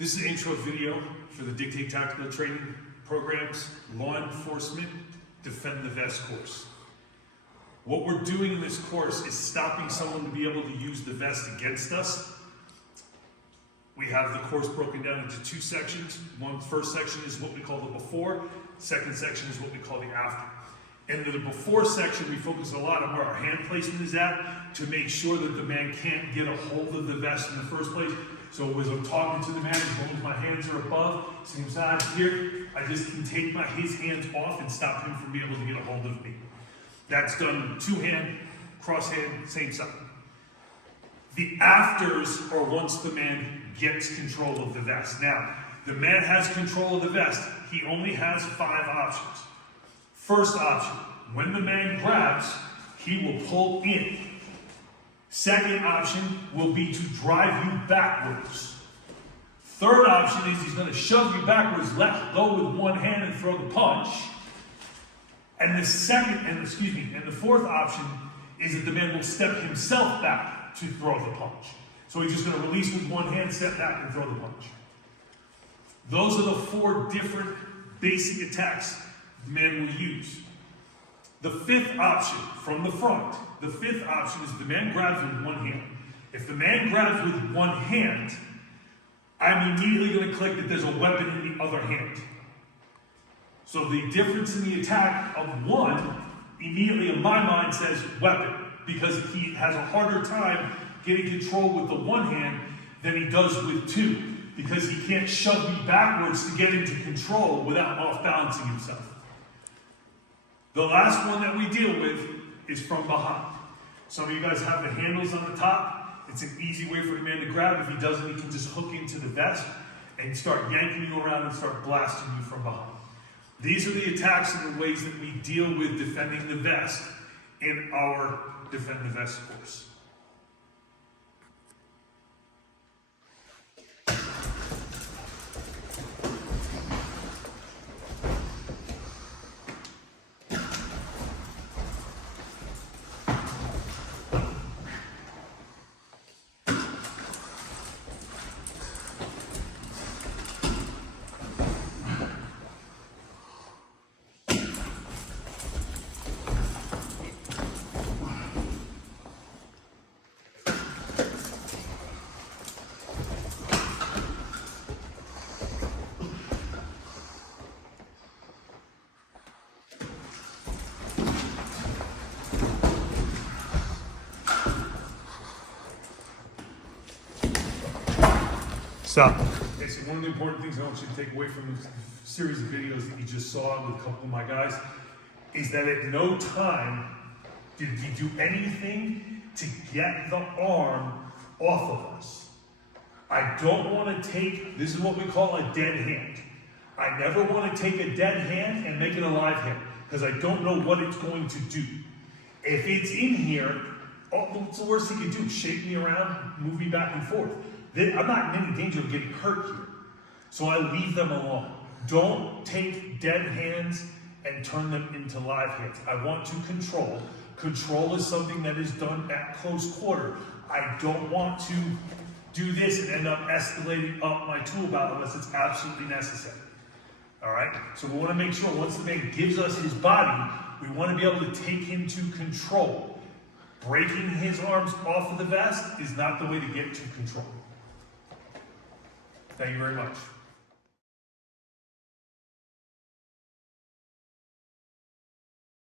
This is an intro video for the Dictate Tactical Training Program's Law Enforcement Defend the Vest course. What we're doing in this course is stopping someone to be able to use the vest against us. We have the course broken down into two sections. First section is what we call the before. Second section is what we call the after. In the before section, we focus a lot on where our hand placement is at to make sure that the man can't get a hold of the vest in the first place. So as I'm talking to the man, as long as my hands are above, same side here, I just can take his hands off and stop him from being able to get a hold of me. That's done two-hand, cross-hand, same side. The afters are once the man gets control of the vest. Now, the man has control of the vest. He only has 5 options. First option, when the man grabs, he will pull in. Second option will be to drive you backwards. Third option is he's going to shove you backwards, let go with one hand and throw the punch. And the fourth option is that the man will step himself back to throw the punch. So he's just going to release with one hand, step back, and throw the punch. Those are the 4 different basic attacks the man will use. The 5th option from the front, the 5th option is the man grabs with one hand. If the man grabs with one hand, I'm immediately going to click that there's a weapon in the other hand. So the difference in the attack of one immediately in my mind says weapon, because he has a harder time getting control with the one hand than he does with 2, because he can't shove me backwards to get into control without off balancing himself. The last one that we deal with is from behind. Some of you guys have the handles on the top. It's an easy way for the man to grab. If he doesn't, he can just hook into the vest and start yanking you around and start blasting you from behind. These are the attacks and the ways that we deal with defending the vest in our Defend the Vest course. Stop. Okay, so one of the important things I want you to take away from this series of videos that you just saw with a couple of my guys is that at no time did we do anything to get the arm off of us. I don't want to take, this is what we call a dead hand. I never want to take a dead hand and make it a live hand, because I don't know what it's going to do. If it's in here, what's the worst thing you can do? Shake me around, move me back and forth. I'm not in any danger of getting hurt here. So I leave them alone. Don't take dead hands and turn them into live hands. I want to control. Control is something that is done at close quarter. I don't want to do this and end up escalating up my tool belt unless it's absolutely necessary. All right? So we want to make sure once the man gives us his body, we want to be able to take him to control. Breaking his arms off of the vest is not the way to get to control. Thank you very much.